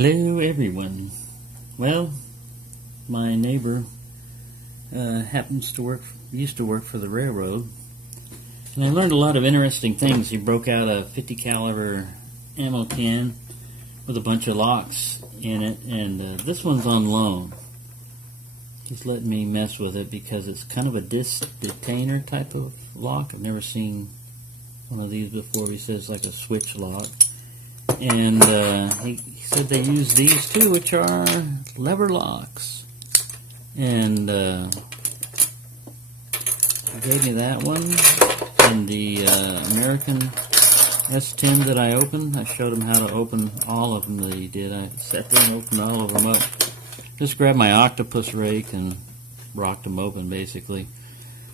Hello everyone. Well, my neighbor used to work for the railroad, and I learned a lot of interesting things. He broke out a 50 caliber ammo can with a bunch of locks in it, and this one's on loan. He's letting me mess with it because it's kind of a disc detainer type of lock. I've never seen one of these before. He says like a switch lock. And he said they use these too, which are lever locks. And he gave me that one and the American S10 that I opened. I showed him how to open all of them that he did. I sat there and opened all of them up. Just grabbed my octopus rake and rocked them open, basically.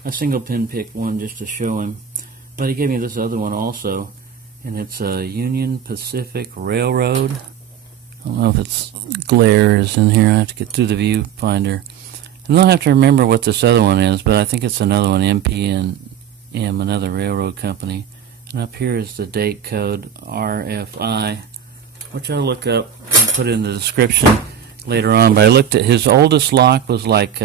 I single pin picked one just to show him. But he gave me this other one also. And it's a Union Pacific Railroad. I don't know if it's glare is in here. I have to get through the viewfinder. And I'll have to remember what this other one is, but I think it's another one, MPNM, another railroad company. And up here is the date code, RFI, which I'll look up and put in the description later on. But I looked at his oldest lock was like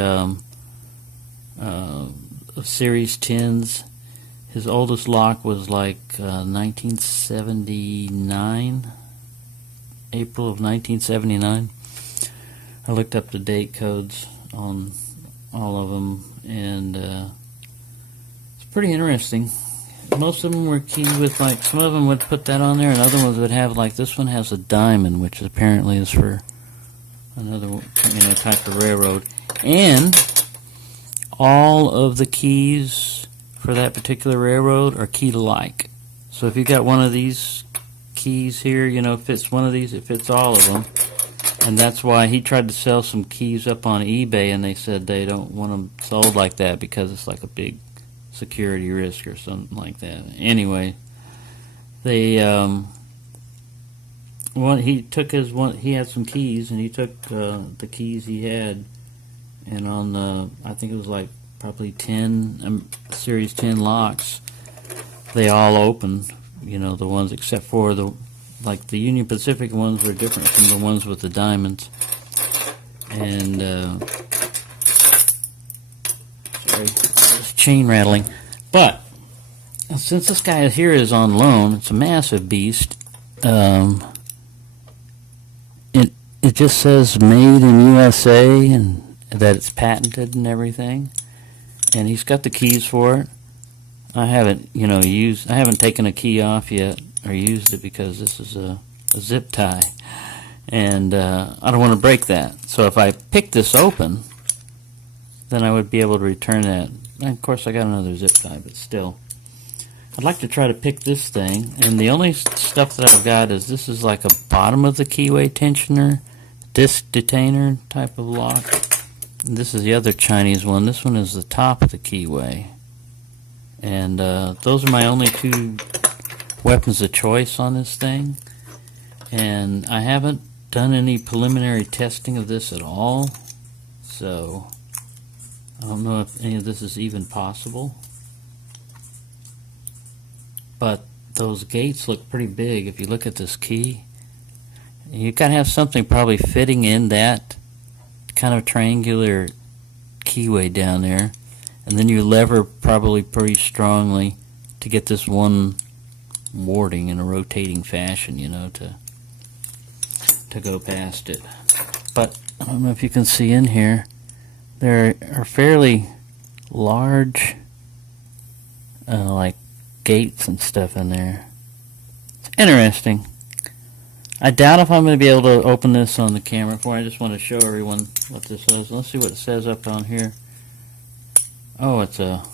Series 10s. His oldest lock was like 1979, April of 1979. I looked up the date codes on all of them, and it's pretty interesting. Most of them were keyed with, like, some of them would put that on there, and other ones would have, like, this one has a diamond, which apparently is for another type of railroad. And all of the keys for that particular railroad are keyed alike. So if you got one of these keys here, fits one of these, it fits all of them. And that's why he tried to sell some keys up on eBay, and they said they don't want them sold like that because it's like a big security risk or something like that. Anyway, they he took his one. He had some keys, and he took the keys he had, and on the, I think it was like probably 10 Series 10 locks, they all opened, the ones except for the Union Pacific ones were different from the ones with the diamonds. And sorry, it's chain rattling. But since this guy here is on loan, it's a massive beast. It just says made in USA and that it's patented and everything. And he's got the keys for it. I haven't, I haven't taken a key off yet or used it because this is a zip tie, and I don't want to break that. So if I pick this open, then I would be able to return that. And of course, I got another zip tie, but still, I'd like to try to pick this thing. And the only stuff that I've got is this is like a bottom of the keyway tensioner, disc detainer type of lock. And this is the other Chinese one. This one is the top of the keyway. And those are my only two weapons of choice on this thing. And I haven't done any preliminary testing of this at all. So I don't know if any of this is even possible. But those gates look pretty big if you look at this key. You gotta have something probably fitting in that kind of triangular keyway down there, and then you lever probably pretty strongly to get this one warding in a rotating fashion, to go past it. But I don't know if you can see in here, there are fairly large like gates and stuff in there. It's interesting. I doubt if I'm going to be able to open this on the camera for you. I just want to show everyone what this is. Let's see what it says up on here. Oh, it's a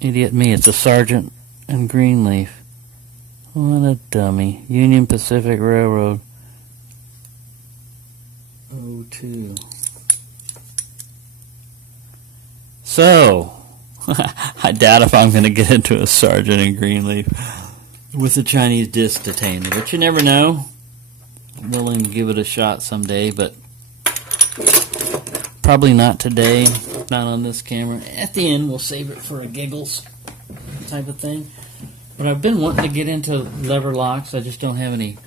idiot me. It's a Sergeant and Greenleaf. What a dummy. Union Pacific Railroad. 02. So, I doubt if I'm going to get into a Sergeant and Greenleaf with a Chinese disc detainer, but you never know. I'm willing to give it a shot someday, but probably not today, not on this camera. At the end, we'll save it for a giggles type of thing. But I've been wanting to get into lever locks. I just don't have any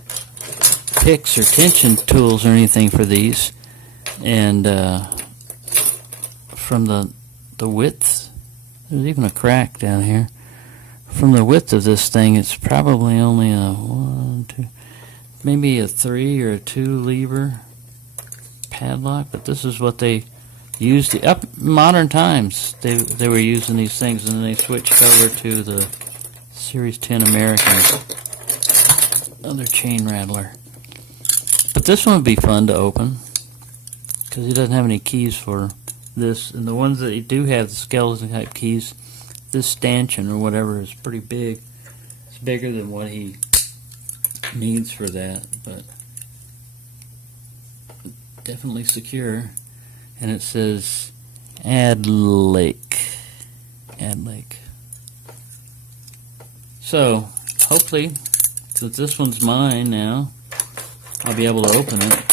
picks or tension tools or anything for these, and from the width, there's even a crack down here. From the width of this thing, it's probably only a 1, 2, maybe a 3 or a 2 lever padlock, but this is what they used up modern times. They were using these things, and then they switched over to the Series 10 American, other chain rattler. But this one would be fun to open because he doesn't have any keys for this, and the ones that he do have, the skeleton type keys, this stanchion or whatever is pretty big. It's bigger than what he needs for that, but definitely secure. And it says Ad Lake. So hopefully, since this one's mine now, I'll be able to open it.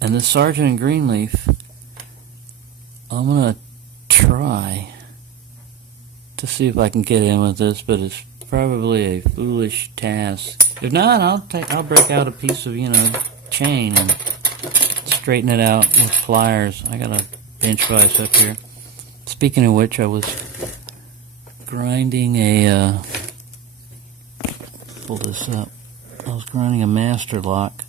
And this Sergeant Greenleaf, I'm gonna try to see if I can get in with this, but it's probably a foolish task. If not, I'll break out a piece of chain and straighten it out with pliers. I got a bench vise up here. Speaking of which, I was grinding pull this up. I was grinding a master lock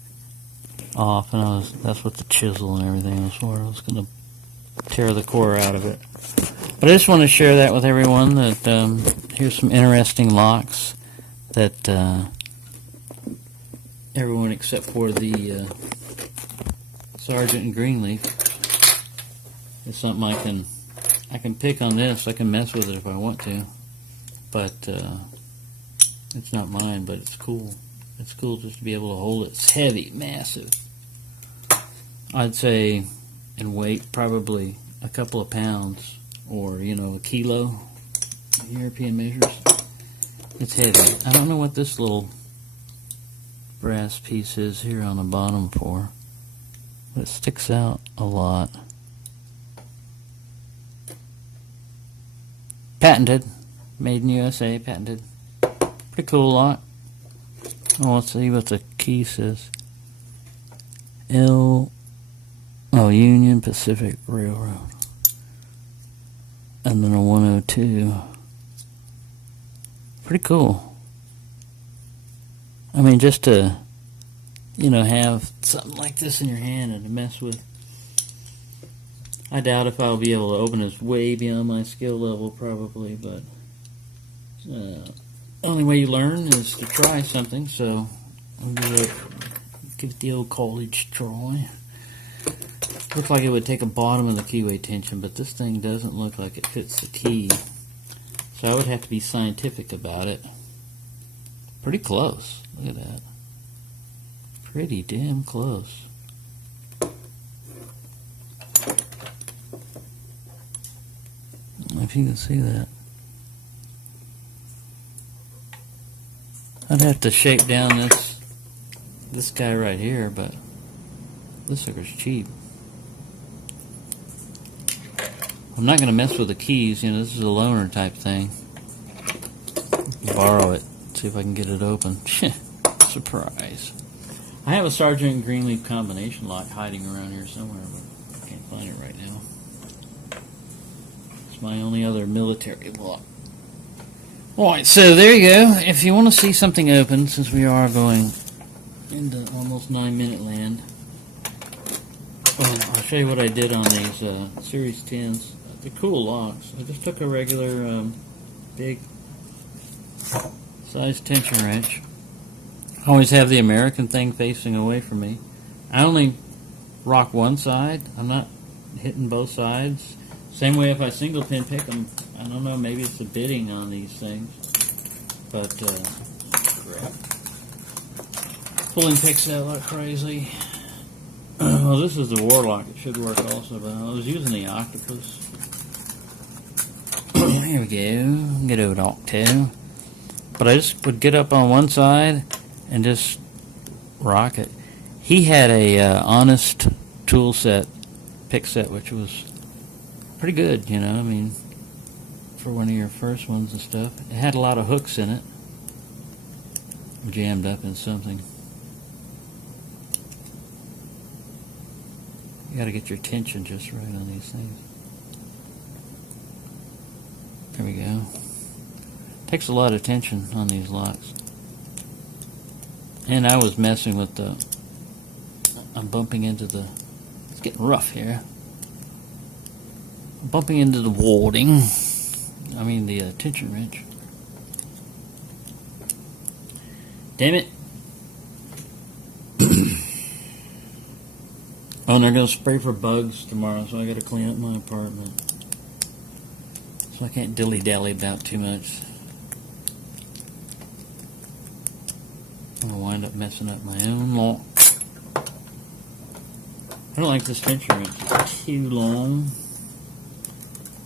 off, and that's what the chisel and everything was for. I was going to tear the core out of it. But I just want to share that with everyone, that here's some interesting locks that everyone except for the Sergeant Greenleaf. It's something I can pick on this. I can mess with it if I want to, but it's not mine. But it's cool. It's cool just to be able to hold it. It's heavy, massive. I'd say in weight probably a couple of pounds, or a kilo. European measures. It's heavy. I don't know what this little brass piece is here on the bottom for, but it sticks out a lot. Patented. Made in USA. Patented. Pretty cool lock. Oh, let's see what the key says. Union Pacific Railroad. And then a 102. Pretty cool. I mean, just to, have something like this in your hand and to mess with. I doubt if I'll be able to open this way beyond my skill level, probably, but only way you learn is to try something, so I'll give it the old college try. Looks like it would take a bottom of the keyway tension, but this thing doesn't look like it fits the key, so I would have to be scientific about it. Pretty close. Look at that. Pretty damn close. If you can see that. I'd have to shake down this guy right here, but this sucker's cheap. I'm not going to mess with the keys. This is a loaner type thing. Borrow it. See if I can get it open. Surprise. I have a Sergeant Greenleaf combination lock hiding around here somewhere, but I can't find it right now. It's my only other military lock. Alright, so there you go. If you want to see something open, since we are going into almost 9-minute land, I'll show you what I did on these Series 10s. They're cool locks. I just took a regular big size tension wrench. I always have the American thing facing away from me. I only rock one side. I'm not hitting both sides. Same way if I single pin pick them. I don't know, maybe it's the bitting on these things. But, crap. Pulling picks out like crazy. Well, this is the Warlock. It should work also, but I was using the Octopus. Here we go. Get over to Octo. But I just would get up on one side and just rock it. He had a Honest tool set, pick set, which was pretty good, I mean, for one of your first ones and stuff. It had a lot of hooks in it. Jammed up in something. You got to get your tension just right on these things. There we go. Takes a lot of tension on these locks. And I was messing with the... I'm bumping into the... It's getting rough here. I'm bumping into the warding. I mean the tension wrench. Damn it. Oh, and they're going to spray for bugs tomorrow, so I got to clean up my apartment. So I can't dilly-dally about too much. I'm going to wind up messing up my own lock. I don't like this tension wrench. It's too long.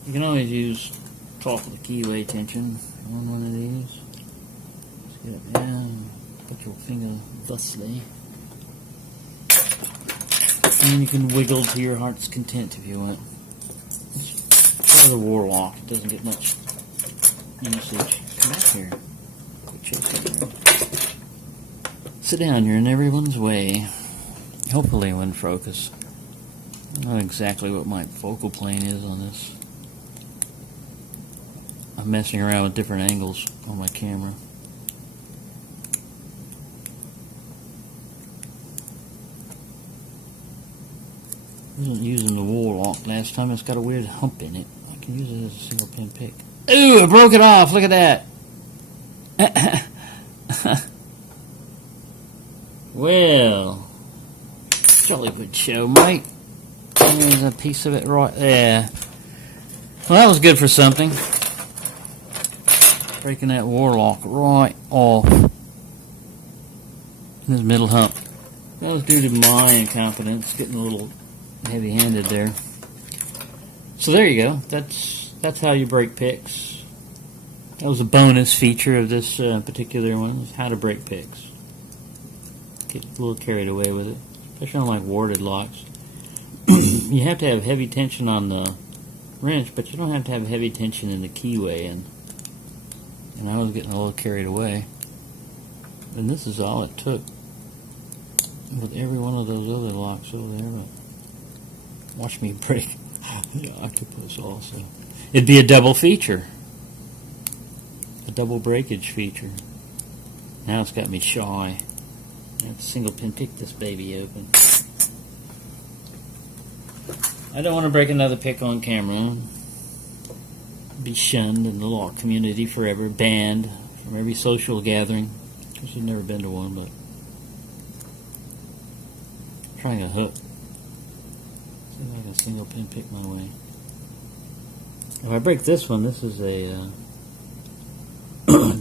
You can always use top of the keyway tension on one of these. Just get it down. Put your finger thusly. And you can wiggle to your heart's content if you want. Let's try the Warlock. It doesn't get much usage. Come back here. Quit chasing me. Sit down. You're in everyone's way. Hopefully it wouldn't focus. I don't know exactly what my focal plane is on this. I'm messing around with different angles on my camera. I wasn't using the Warlock last time. It's got a weird hump in it. I can use it as a single pin pick. Ooh, I broke it off. Look at that. Well, jolly good show, mate. There's a piece of it right there. Well, that was good for something. Breaking that Warlock right off. This middle hump. That was due to my incompetence, getting a little heavy-handed there. So there you go. That's how you break picks. That was a bonus feature of this particular one, is how to break picks. Get a little carried away with it, especially on like warded locks. You have to have heavy tension on the wrench, but you don't have to have heavy tension in the keyway. And I was getting a little carried away. And this is all it took with every one of those other locks over there. But watch me break the octopus also. It'd be a double feature. A double breakage feature. Now it's got me shy. I have to single pin pick this baby open. I don't want to break another pick on camera. Be shunned in the lock community forever. Banned from every social gathering. Of course, I've never been to one, but I'm trying a hook. See if I can single pin pick my way. If I break this one, this is a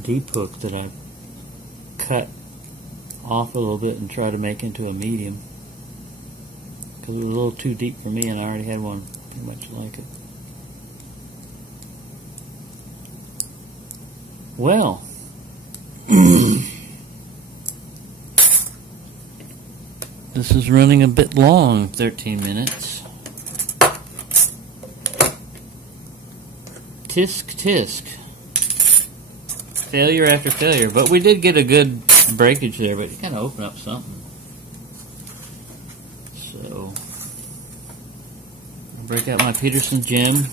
deep hook that I cut off a little bit and try to make into a medium. Because it was a little too deep for me and I already had one pretty much like it. Well, this is running a bit long, 13 minutes. Tisk, tisk. Failure after failure. But we did get a good breakage there, but you kind of open up something. So, I'll break out my Peterson gem.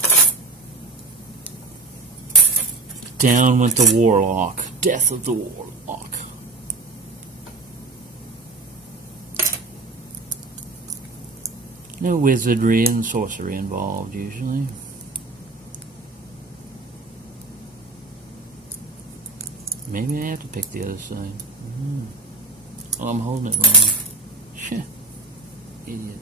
Down went the Warlock. Death of the Warlock. No wizardry and sorcery involved, usually. Maybe I have to pick the other side. Oh, I'm holding it wrong. Idiot.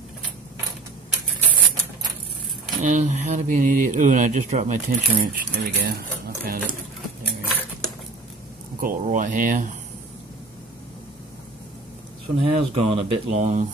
And how to be an idiot. Ooh, and I just dropped my tension wrench. There we go. I found it. There we go. I've got it right here. This one has gone a bit long.